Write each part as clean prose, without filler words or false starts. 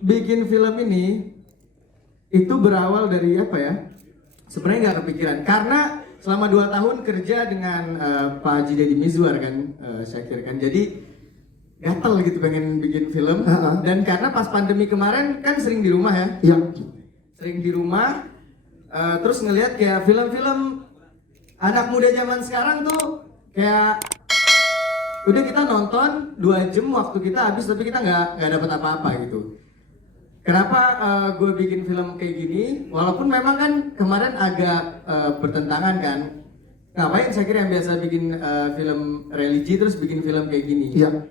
bikin film ini itu berawal dari apa ya? Sebenarnya nggak kepikiran karena selama 2 tahun kerja dengan Pak Haji Deddy Mizwar kan, Syakir kan. Jadi gatel gitu pengen bikin film. Dan karena pas pandemi kemarin kan sering di rumah ya. Iya. Sering di rumah. Terus ngelihat kayak film-film anak muda zaman sekarang tuh kayak udah kita nonton 2 jam waktu kita habis tapi kita nggak dapat apa-apa gitu. Kenapa gue bikin film kayak gini? Walaupun memang kan kemarin agak bertentangan kan. Ngapain saya kira yang biasa bikin film religi terus bikin film kayak gini? Iya.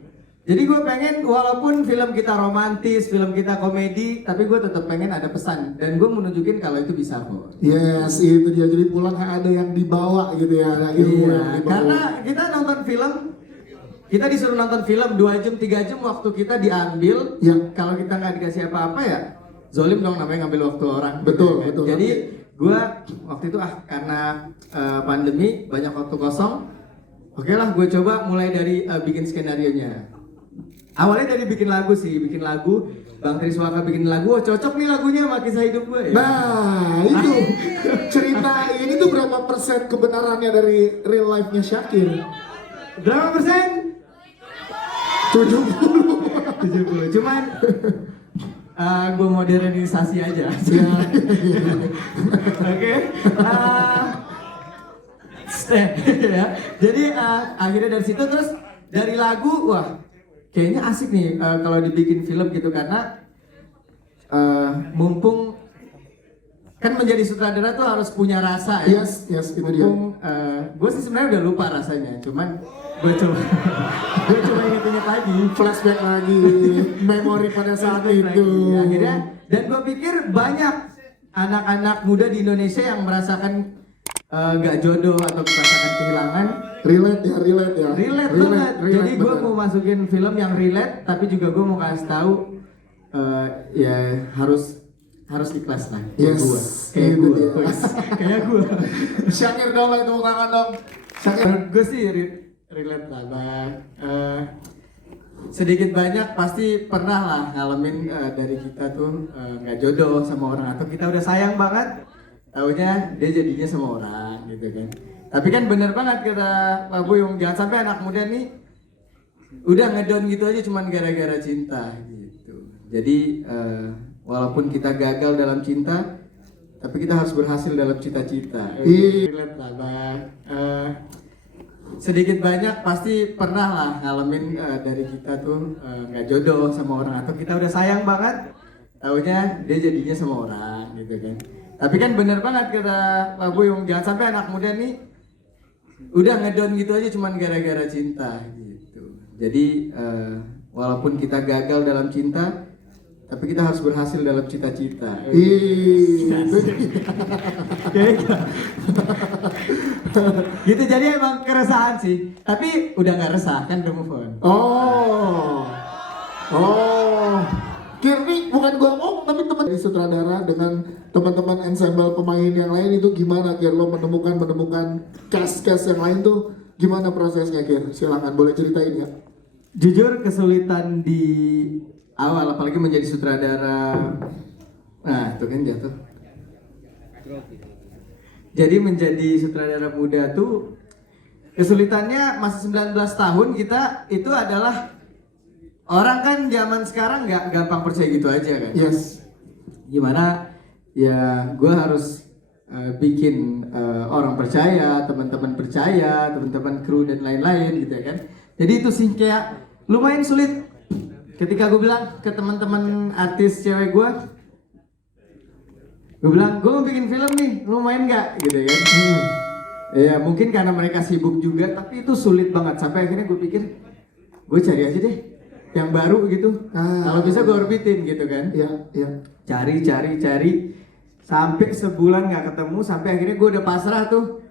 Jadi gue pengen walaupun film kita romantis, film kita komedi, tapi gue tetap pengen ada pesan dan gue menunjukin kalau itu bisa kok. Yes, itu dia, jadi pulang ada yang dibawa gitu ya. Iya, karena kita nonton film, kita disuruh nonton film 2 jam, 3 jam waktu kita diambil. Ya. Kalau kita nggak dikasih apa-apa ya zolim dong namanya ngambil waktu orang. Betul, Kan? betul. Jadi gue waktu itu karena pandemi banyak waktu kosong, oke lah gue coba mulai dari bikin skenario-nya. Awalnya dari bikin lagu sih, bikin lagu. Bang Triswaka bikin lagu, oh cocok nih lagunya sama kisah hidup gue ya. Nah, itu cerita ini tuh berapa persen kebenarannya dari real life-nya Syakir? Berapa persen? 70. 70, cuman gue modernisasi aja. Ya. Oke. Ya. Jadi akhirnya dari situ terus dari lagu, wah kayaknya asik nih kalau dibikin film gitu karena mumpung kan menjadi sutradara tuh harus punya rasa ya. Yes, itu dia. Mumpung gue sih sebenarnya udah lupa rasanya, cuman gue coba inget-inget lagi, Flashback lagi, memori pada saat itu. akhirnya, dan gue pikir banyak anak-anak muda di Indonesia yang merasakan gak jodoh atau merasakan kehilangan. Relate ya. Relate banget. Jadi gue bener. mau masukin film yang relate, tapi juga gue mau kasih tahu ya harus ikhlas lah. Yes, Kayak itu gue, dia. kayak gue. Syakir dong, itu tangan dong. Syakir. Gue sih relate lah, Bang. Sedikit banyak pasti pernah lah ngalamin dari kita tuh nggak jodoh sama orang atau kita udah sayang banget, taunya dia jadinya sama orang gitu kan. Tapi kan bener banget kata Pak Buyung, jangan sampai anak muda nih udah ngedown gitu aja cuman gara-gara cinta gitu. Jadi walaupun kita gagal dalam cinta, tapi kita harus berhasil dalam cita-cita. Relate lah, Bang. Sedikit banyak pasti pernah lah ngalamin dari kita tuh nggak jodoh sama orang atau kita udah sayang banget, taunya dia jadinya sama orang gitu kan. Tapi kan bener banget kata Pak Buyung, jangan sampai anak muda nih udah ngedown gitu aja cuman gara-gara cinta gitu. Jadi walaupun kita gagal dalam cinta, tapi kita harus berhasil dalam cita-cita. Gitu, jadi emang keresahan sih. Tapi udah nggak resah kan, udah move on. Kir nih bukan gua ngomong tapi teman dari sutradara dengan teman-teman ensemble pemain yang lain itu gimana Kir? Lo menemukan cast yang lain tuh gimana prosesnya Kir? Silakan boleh ceritain ya. Jujur kesulitan di awal apalagi menjadi sutradara. Nah, itu kan jatuh. Jadi menjadi sutradara muda tuh kesulitannya masih 19 tahun kita itu adalah orang kan zaman sekarang nggak gampang percaya gitu aja kan. Yes. Gimana ya gue harus bikin orang percaya, teman-teman percaya, teman-teman kru dan lain-lain gitu ya kan. Jadi itu sih kayak lumayan sulit ketika gue bilang ke teman-teman artis cewek gue bilang gue mau bikin film nih, lu main nggak gitu kan. Ya mungkin karena mereka sibuk juga, tapi itu sulit banget sampai akhirnya gue pikir gue cari aja deh yang baru gitu. Kalau bisa gue orbitin gitu kan. Iya. Cari sampai sebulan nggak ketemu, sampai akhirnya gue udah pasrah tuh.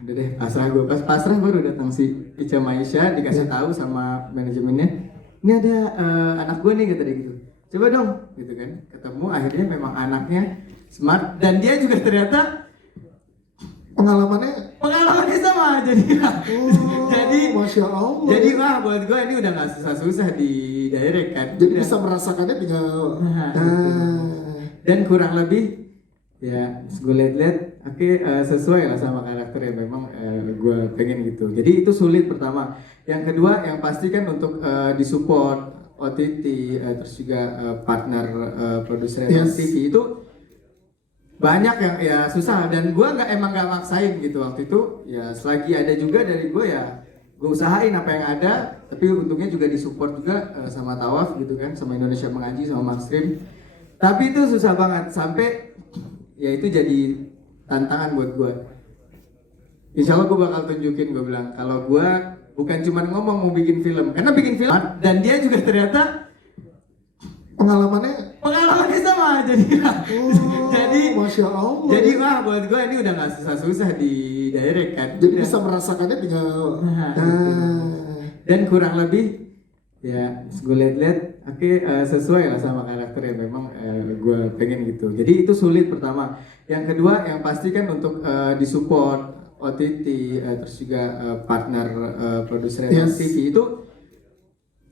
Udah deh pasrah, gue pas pasrah baru datang si Ica Maisha dikasih tahu sama manajemennya, ini ada anak gue nih kata dia gitu, coba dong gitu kan. Ketemu akhirnya memang anaknya smart dan dia juga ternyata Pengalamannya sama jadi Masya Allah. jadi wah buat gue ini udah nggak susah-susah direct kan. Jadi bisa merasakannya tinggal. Nah, dan kurang lebih ya gue lihat-lihat oke, sesuai lah sama karakter yang memang gue pengen gitu. Jadi itu sulit pertama. Yang kedua yang pasti kan untuk disupport OTT terus juga partner produser TV itu banyak yang ya susah, dan gue emang nggak maksain gitu waktu itu. Ya selagi ada juga dari gue ya gue usahain apa yang ada, tapi untungnya juga disupport juga sama Tawaf gitu kan, sama Indonesia Mengaji, sama Maxstream. Tapi itu susah banget sampai ya itu jadi tantangan buat gue. Insya Allah gue bakal tunjukin, gue bilang kalau gue bukan cuma ngomong mau bikin film, karena bikin film dan dia juga ternyata Pengalamannya sama. Jadi jadi Masya Allah. jadi wah buat gue ini udah nggak susah-susah di direct kan. Jadi bisa merasakannya tinggal. Dan kurang lebih ya gue lihat-lihat oke, sesuai lah sama karakter yang memang gue pengen gitu. Jadi itu sulit pertama. Yang kedua yang pasti kan untuk disupport OTT terus juga partner produser TV itu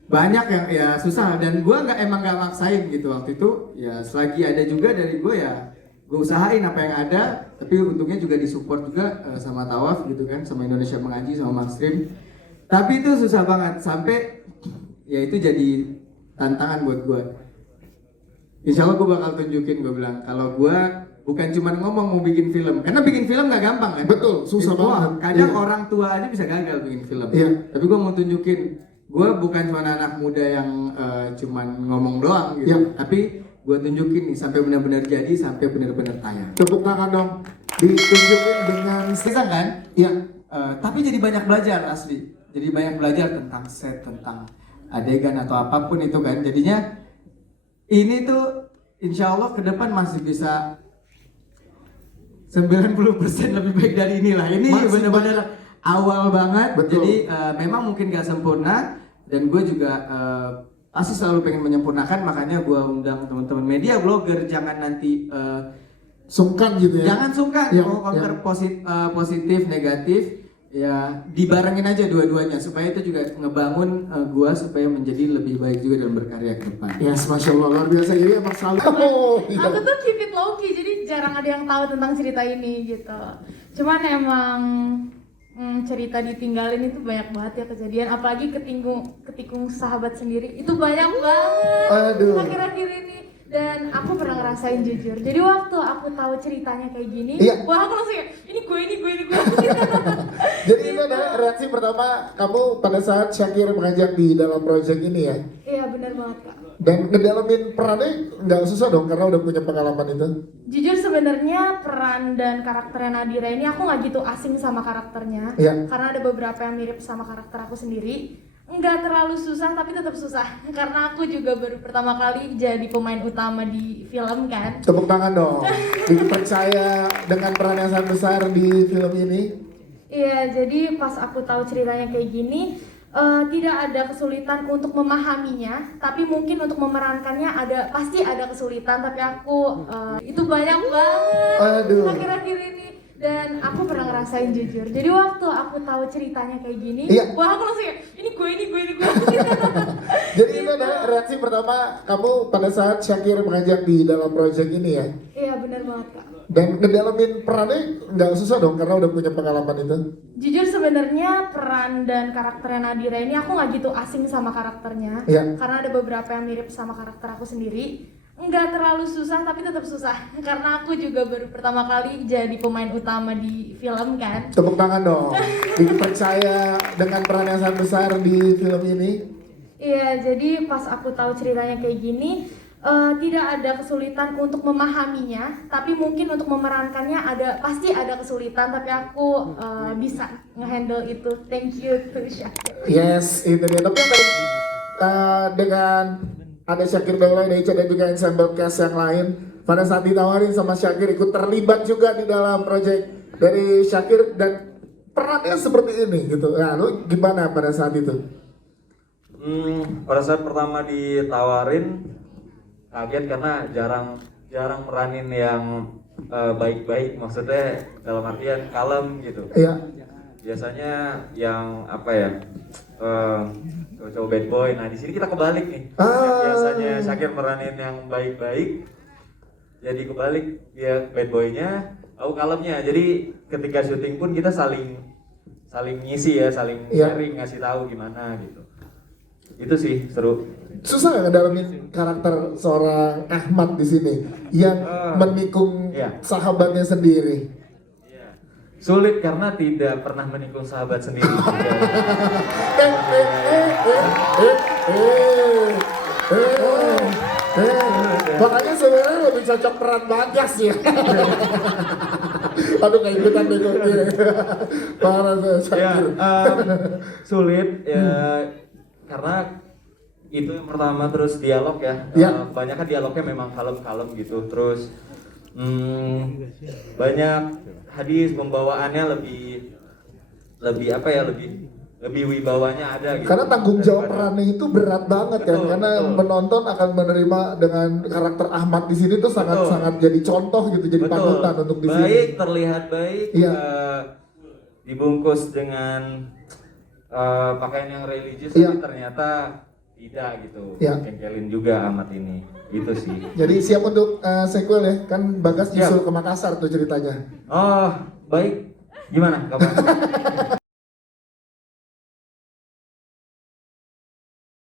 banyak yang ya susah, dan gue emang nggak maksain gitu waktu itu. Ya selagi ada juga dari gue ya gue usahain apa yang ada, tapi untungnya juga disupport juga sama Tawaf gitu kan, sama Indonesia Mengaji, sama Maxstream. Tapi itu susah banget sampai ya itu jadi tantangan buat gue. Insya Allah gue bakal tunjukin, gue bilang kalau gue bukan cuma ngomong mau bikin film, karena bikin film nggak gampang kan. Betul, susah banget. Kadang orang tua aja bisa gagal bikin film. Tapi gue mau tunjukin gue bukan cuma anak muda yang cuman ngomong doang gitu, tapi gue tunjukin nih sampai benar-benar jadi, sampai benar-benar tayang. Tepuk tangan dong, ditunjukin dengan Bisa kan? Tapi jadi banyak belajar asli. Jadi banyak belajar tentang set, tentang adegan atau apapun itu kan. Jadinya ini tuh insya Allah ke depan masih bisa 90% lebih baik dari inilah. Ini benar-benar awal banget. Betul. Jadi memang mungkin gak sempurna, dan gue juga pasti selalu pengen menyempurnakan. Makanya gue undang teman-teman media, blogger, jangan nanti sungkan gitu ya. jangan sungkan mau counter positif negatif, ya dibarengin aja dua-duanya supaya itu juga ngebangun gue supaya menjadi lebih baik juga dalam berkarya ke depan. Yes, Masya Allah, luar biasa. Jadi emang selalu Aku tuh keep it low key, jadi jarang ada yang tahu tentang cerita ini gitu. Cuman emang cerita ditinggalin itu banyak banget ya kejadian, apalagi ketikung sahabat sendiri itu banyak banget akhir-akhir ini. Dan aku pernah ngerasain jujur. Jadi waktu aku tahu ceritanya kayak gini, wah aku langsung kayak ini gue. Jadi itu adalah reaksi pertama kamu pada saat Syakir mengajak di dalam proyek ini ya? Iya benar banget Kak. Dan ngedalamin perannya nggak susah dong karena udah punya pengalaman itu? Jujur sebenarnya peran dan karakternya Nadira ini aku nggak gitu asing sama karakternya, karena ada beberapa yang mirip sama karakter aku sendiri. Nggak terlalu susah tapi tetap susah karena aku juga baru pertama kali jadi pemain utama di film kan. Tepuk tangan dong, dipercaya dengan peran yang sangat besar di film ini. Iya, jadi pas aku tahu ceritanya kayak gini, tidak ada kesulitan untuk memahaminya, tapi mungkin untuk memerankannya pasti ada kesulitan, tapi aku itu banyak banget akhir-akhir ini. Dan aku pernah ngerasain jujur. Jadi waktu aku tahu ceritanya kayak gini, wah aku langsung kayak ini gue. Jadi itu adalah reaksi pertama kamu pada saat Syakir mengajak di dalam proyek ini ya? Iya benar banget Kak. Dan ngedalamin perannya nggak susah dong karena udah punya pengalaman itu? Jujur sebenarnya peran dan karakternya Nadira ini aku nggak gitu asing sama karakternya, karena ada beberapa yang mirip sama karakter aku sendiri. Nggak terlalu susah tapi tetap susah karena aku juga baru pertama kali jadi pemain utama di film kan. Tepuk tangan dong, dipercaya dengan peran yang sangat besar di film ini. Iya, jadi pas aku tahu ceritanya kayak gini, tidak ada kesulitan untuk memahaminya, tapi mungkin untuk memerankannya pasti ada kesulitan, tapi aku bisa ngehandle itu. Thank you to Syakir. Yes, itu dia. Tapi yang tadi dengan ada Syakir Daulay, Daicha, dan juga ensemble cast yang lain, pada saat ditawarin sama Syakir ikut terlibat juga di dalam proyek dari Syakir dan perannya seperti ini gitu. Nah, lu gimana pada saat itu? Pada saat pertama ditawarin kaget karena jarang meranin yang baik-baik, maksudnya dalam artian kalem gitu. Iya. Biasanya yang apa ya, cowok-cowok bad boy. Nah di sini kita kebalik nih. Ah. Yang biasanya Syakir meranin yang baik-baik, jadi kebalik dia bad boynya, aku kalemnya. Jadi ketika syuting pun kita saling ngisi ya, saling Iya. sharing, ngasih tahu gimana gitu. Itu sih seru. Susah nggak ngedalamin karakter seorang Ahmad di sini yang menikung Iya. sahabatnya sendiri? Iya. Sulit karena tidak pernah menikung sahabat sendiri. Makanya sebenarnya lebih cocok peran Bagas ya. Aduh kayak ikutan deh gue. Parah Ya, Syakir. sulit ya karena itu yang pertama, terus dialog ya. Ya. Kebanyakan dialognya memang kalem-kalem gitu. Terus banyak hadis, pembawaannya lebih apa ya, lebih wibawanya ada gitu. Karena tanggung jawab Daripada- perannya itu berat banget kan, Betul, karena betul. penonton akan menerima dengan karakter Ahmad di sini tuh sangat-sangat jadi contoh gitu, jadi Betul. panutan untuk di sini. Baik, terlihat baik, Iya. dibungkus dengan pakaian yang religius, Iya. tapi ternyata tidak gitu. Iya. Jengkelin juga amat ini. Itu sih. Jadi siap untuk sequel ya, kan Bagas Siap. nyusul ke Makassar tuh ceritanya. Oh, baik. Gimana kabar?